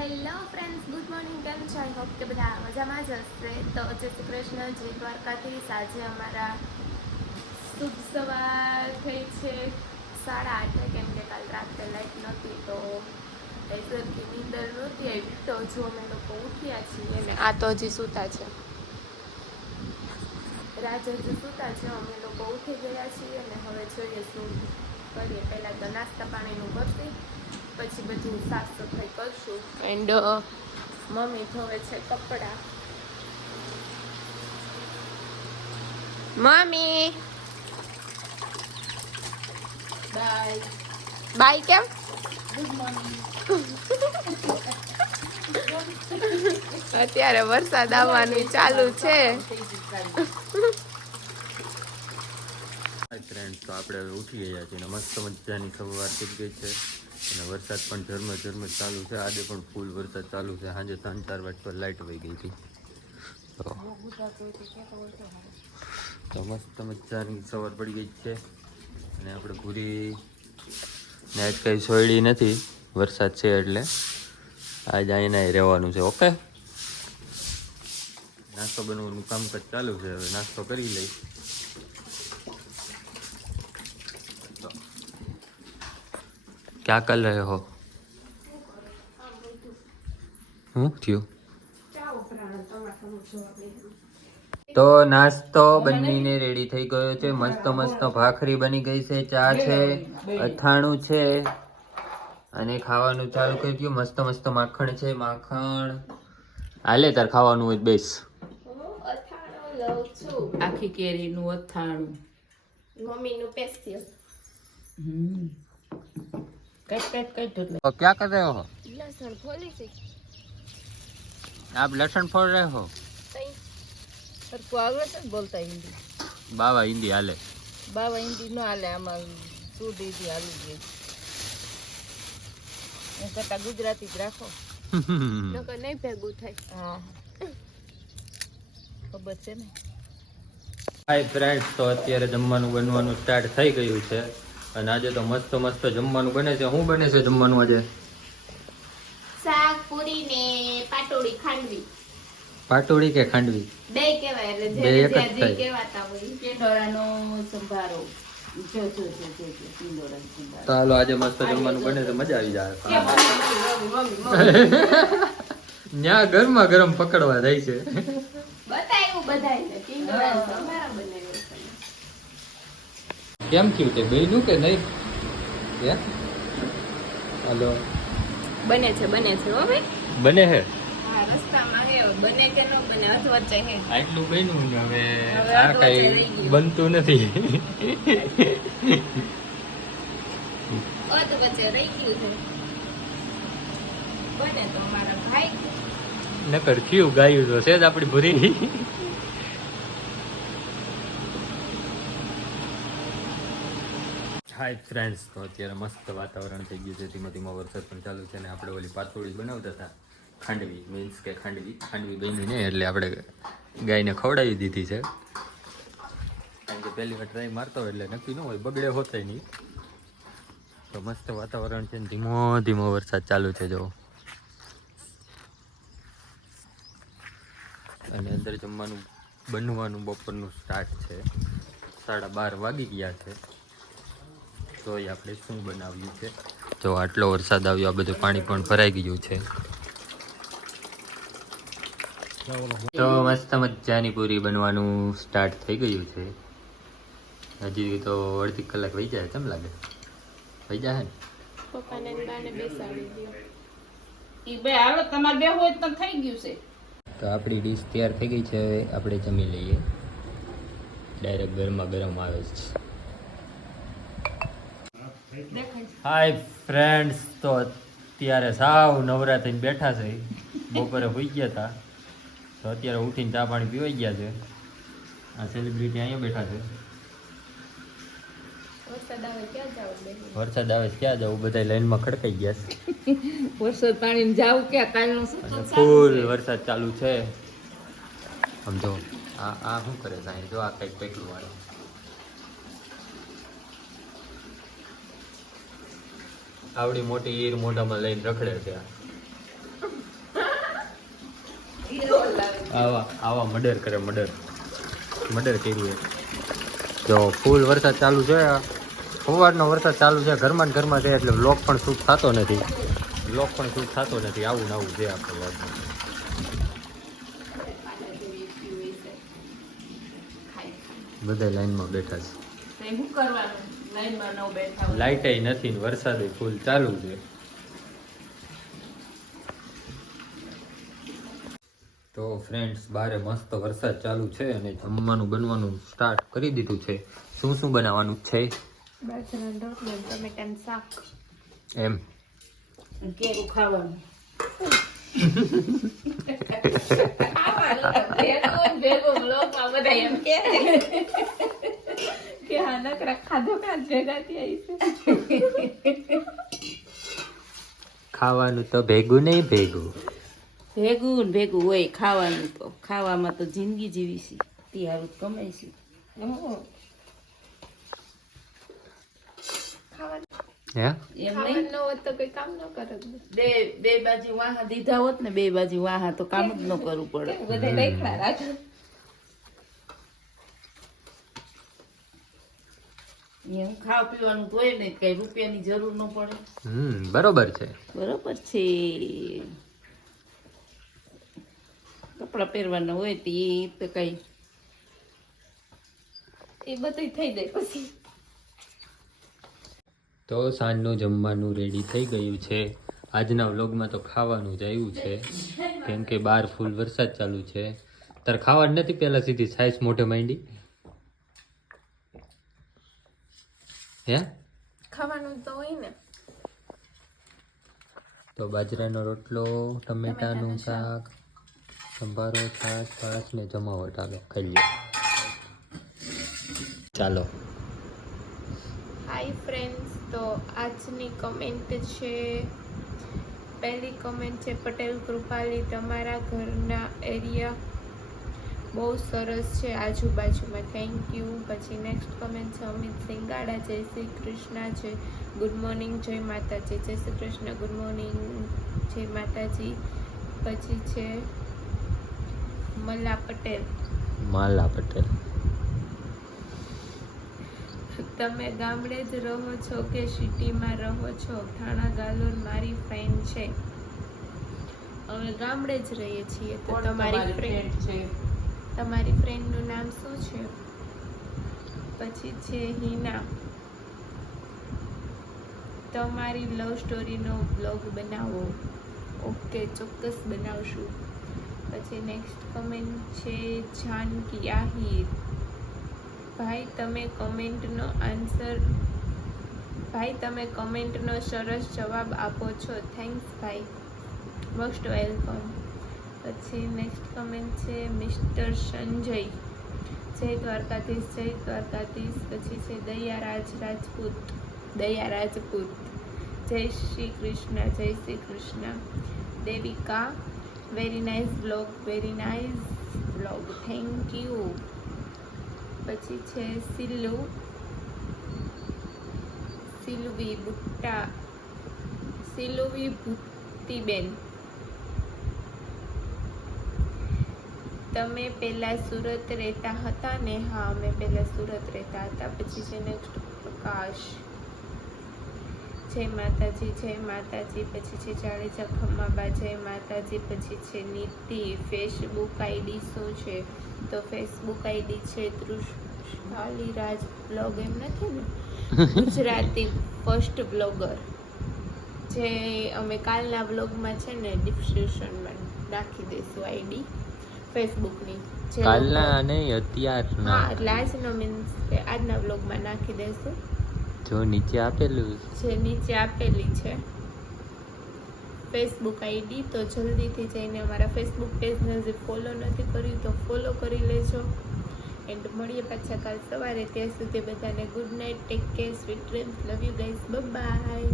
Hello friends, good morning. કેમ છો? I hope કે બધા મજામાં જ હશે. તો જય શ્રી કૃષ્ણ, જય દ્વારકાથી. આજે અમારા શુભ સવાર થઈ છે 8:30, કેમ કે કાલ રાત્રે લાઈટ નહોતી તો સરખી નીંદર નહોતી આવી. તો જો અમે લોકો ઉઠ્યા છીએ ને આ તો હજી સૂતા છે, રાજ હજી સૂતા છે. અમે લોકો ઉઠી ગયા છીએ અને હવે જોઈએ શું કરીએ. પહેલાં તો નાસ્તા પાણીનું કરશું, પછી બધું સાફ સફાઈ કરશું. એન્ડ મમ્મી ધોવે છે કપડાં. Mummy bye bye. કેમ? Good morning. અત્યારે વરસાદ આવવાનું ચાલુ છે. ફ્રેન્ડ, તો આપણે હવે ઉઠી ગયા છીએ અને મસ્ત મજાની સવાર થઈ ગઈ છે અને વરસાદ પણ ઝરમર ચાલુ છે. આજે પણ ફૂલ વરસાદ ચાલુ છે. સાંજે 3-4 વાગે પર લાઇટ વહી ગઈ હતી. તો મસ્ત મજાની સવાર પડી ગઈ છે અને આપણે પૂરી નેટ કંઈ સોયડી નથી, વરસાદ છે એટલે આજ અહીંયા રહેવાનું છે. ઓકે, નાસ્તો બનવાનું કામકાજ ચાલુ છે. હવે નાસ્તો કરી લઈ. क्या कर रहे हो? હું થયું? તો નાસ્તો બનીને રેડી થઈ ગયો છે. મસ્ત મસ્ત ભાખરી બની ગઈ છે, ચા છે, અથાણું છે અને ખાવાનું ચાલુ કરી દઉં. મસ્ત મસ્ત માખણ છે. માખણ હાલે, તાર ખાવાનું હોય બેસ. અથાણું લઉં છું, આખી કેરીનું અથાણું, મમ્મીનું સ્પેશિયલ. કટ तो क्या कर रहे हो? લસણ ફોલી છે. आप लहसुन फोड़ रहे हो? સરખું આવડે છે ને બોલતા હિન્દી? बाबा हिंदी हाले. બાવા હિન્દી ન હાલે, આમાં શું દીધી હાલી ગઈ. એ કરતાં ગુજરાતી જ રાખો. નકર નહીં ભેગું થાય. હા, ખબર છે ને. હાય ફ્રેન્ડ્સ, તો અત્યારે જમવાનું બનવાનું સ્ટાર્ટ થઈ ગયું છે અને આજે તો મસ્ત મસ્ત જમવાનું બને છે. શું બને છે જમવાનું આજે? શાક, પૂરી ને પાટોડી ખાંડવી. પાટોડી કે ખાંડવી? બે કહેવાય, એટલે બે જેને એક જ જ્યાં જે થાય. કહેવાતા હોય. ટીંડોળાનો સંભારો. જો ટીંડોળાનો સંભારો. તો હાલો, આજે મસ્ત જમવાનું બને છે, મજા આવી જાય. ન્યા ગરમા ગરમ પકડવા જાય છે. બતાવ્યું બધાયને ટીંડોળાનો સંભારો બનાવ્યો છે. કેમ થયું તે બેનું કે નહીં? હે? હાલો, બને છે હો ભાઈ. બને હે? હા, રસ્તામાં હે. બને કે ન બને અધવચ્ચે હે. આટલું બન્યું ને હવે હવે આ અધવચ્ચે કઈ રહી ગયું. બનતું નથી. અધવચ્ચે રહી ગયું છે. બને તો મારા ભાઈ. નકર થયું ગાયું તો છે જ આપણી ભૂરી. હાય ફ્રેન્ડ્સ, તો અત્યારે મસ્ત વાતાવરણ થઈ ગયું છે. ધીમો ધીમો વરસાદ પણ ચાલુ છે અને આપણે ઓલી પાતોળી બનાવતા હતા, ખાંડવી મીન્સ કે ખાંડવી બની ને એટલે આપણે ગાયને ખવડાવી દીધી છે. કારણ કે પહેલી વાર ટ્રાય મારતો હોય એટલે નક્કી ન હોય, બગડે હોતે નહીં. તો મસ્ત વાતાવરણ છે ને ધીમો ધીમો વરસાદ ચાલુ છે જો. અને અંદર જમવાનું બનવાનું બપોરનું સ્ટાર્ટ છે. 12:30 વાગી ગયા છે. તો આપણે શું બનાવ્યું છે? તો આટલો વરસાદ આવ્યો, આ બધું પાણી પણ ભરાઈ ગયું છે. તો મસ્ત મજાની પૂરી બનવાનું સ્ટાર્ટ થઈ ગયું છે. હજી તો અડધી કલાક વહી જાય, કેમ લાગે? વહી જાય ને? પપ્પાને ને બાને બેસાડી દો. ઈ બે હાલો, તમારે બે હોય તો થઈ ગયું છે. તો આપણી ડીશ તૈયાર થઈ ગઈ છે. હવે આપણે જમી લઈએ. ડાયરેક્ટ ગરમા ગરમ આવે છે. હાય ફ્રેન્ડ્સ, તો અત્યારે સાવ નવરા થઈને બેઠા છે. બપોરે હોઈ ગયા હતા તો અત્યારે ઉઠીને ચા પાણી પીવાઈ ગયા છે. આ સેલિબ્રિટી અહીંયા બેઠા છે. વરસાદ આવે ક્યાં જાવ બે? વરસાદ આવે છે ક્યાં જવું, બધા લાઈનમાં ખડકાઈ ગયા છે વરસાદ પાણી જાવ ક્યાં? કાલનું શું અને ફૂલ વરસાદ ચાલુ છે. સમજો આ શું કરે છે અહીં? જો આ કંઈક પેકલું વાળો આવડી મોટી ઈર મોઢામાં લઈને રખડે છે. આવા મર્ડર કરે મર્ડર કર્યું જો ફૂલ વરસાદ ચાલુ છે સવારનો વરસાદ ચાલુ છે ઘરમાં ને ઘરમાં છે એટલે બ્લોગ પણ શૂટ થતો નથી આવું ને આવું છે આપણે વાતમાં બધા લાઈનમાં બેઠા છે શું કરવાનું લાઈનમાં ન બેઠા હોય. લાઇટ નથી ને વરસાદ ફૂલ ચાલુ છે તો ફ્રેન્ડ્સ બારે મસ્ત વરસાદ ચાલુ છે અને જમવાનું બનવાનું સ્ટાર્ટ કરી દીધું છે શું બનાવવાનું છે બાજરાનો રોટલો અને ટમેટાનું શાક. એમ કેવું ખાવાનું ભેગું બ્લોગમાં બધા એમ કે હા નકરા ખાધો ખાધ ભેગા થયા છે. ખાવાનું તો ભેગું નહીં ભેગું ભેગું ને ભેગું હોય ખાવાનું તો ખાવામાં તો જિંદગી જીવી છે તે હારું કમાઈ છે હે એમ નહીં ન હોત તો કઈ કામ ન કરે. બે બાજુ વાહા દીધા હોત ને બે બાજુ વાહા તો કામ જ ન કરવું પડે બધા રેખડા રાખે. એમ ખાવા પીવાનું તો હોય ને કઈ રૂપિયાની જરૂર ન પડે બરોબર છે બરોબર છે કપડા પહેરવાના હોય તો એ તો કઈ એ બધું થઈ જાય પછી. તો સાંજનું જમવાનું રેડી થઈ ગયું છે આજના વ્લોગમાં તો ખાવાનું જ આવ્યું છે કેમ કે બહાર ફૂલ વરસાદ ચાલુ છે તારે ખાવાનું નથી પહેલા સીધી સાઈઝ મોઢે માંડી હે ખાવાનું તો હોય ને. તો બાજરાનો રોટલો ટમેટાનું શાક સંભારો છાશ ને જમાવટ હાલો ખાઈ લો ચાલો હાય ફ્રેન્ડ્સ, તો આજની કમેન્ટ છે, પહેલી કમેન્ટ છે પટેલ કૃપાલી, તમારા ઘરના એરિયા બહુ સરસ છે આજુબાજુમાં, થેન્ક યુ. પછી નેક્સ્ટ કમેન્ટ છે અમિત સિંગાડા, જય શ્રી કૃષ્ણ, જય ગુડ મોર્નિંગ, જય માતાજી, જય શ્રી કૃષ્ણ, ગુડ મોર્નિંગ, જય માતાજી. પછી છે માલા પટેલ, તમે ગામડે જ રહો છો કે સિટીમાં રહો છો? થાણા ગાલોર મારી ફ્રેન્ડ છે, અમે ગામડે જ રહીએ છીએ. તો તમારી ફ્રેન્ડ છે, તમારી ફ્રેન્ડનું નામ શું છે? પછી છે હિના, તમારી લવ સ્ટોરીનો બ્લોગ બનાવો. ઓકે, ચોક્કસ બનાવશું. પછી નેક્સ્ટ કમેન્ટ છે જાનકી આહિર, ભાઈ તમે કમેન્ટનો સરસ જવાબ આપો છો, થેન્ક્સ ભાઈ, મોસ્ટ વેલકમ. પછી નેક્સ્ટ કમેન્ટ છે મિસ્ટર સંજય, જય દ્વારકાધીશ, જય દ્વારકાધીશ. પછી છે દયા રાજપૂત, જય શ્રી કૃષ્ણ, જય Shri Krishna. Devika, very nice blog, thank you. પછી છે સિલુવી ભૂતિબેન, તમે પહેલા સુરત રહેતા હતા ને? હા, અમે પહેલા સુરત રહેતા હતા. પછી છે નેક્સ્ટ પ્રકાશ, જય માતાજી, જય માતાજી. પછી છે જાડેજા ખમ્માબા, જય માતાજી. પછી છે નીતિ, ફેસબુક આઈડી શું છે? તો ફેસબુક આઈડી છે તૃષાલી રાજ બ્લોગ, એમ નથી ને, ગુજરાતી ફર્સ્ટ બ્લોગર, જે અમે કાલના બ્લોગમાં છે ને ડિસ્ક્રિપ્શનમાં નાખી દઈશું આઈડી ફેસબુકની. કાલના નહીં, અત્યારના. હા, એટલે આજનો મીન્સ કે આજના બ્લોગમાં નાખી દઈશું. જો નીચે આપેલું જે નીચે આપેલી છે ફેસબુક આઈડી, તો જલ્દીથી જઈને અમારા ફેસબુક પેજને જે ફોલો નથી કર્યું તો ફોલો કરી લેજો. એન્ડ મળીએ પાછા કાલ સવારે. ત્યાં સુધી બધાને good night, take care, sweet dreams, love you guys, bye bye.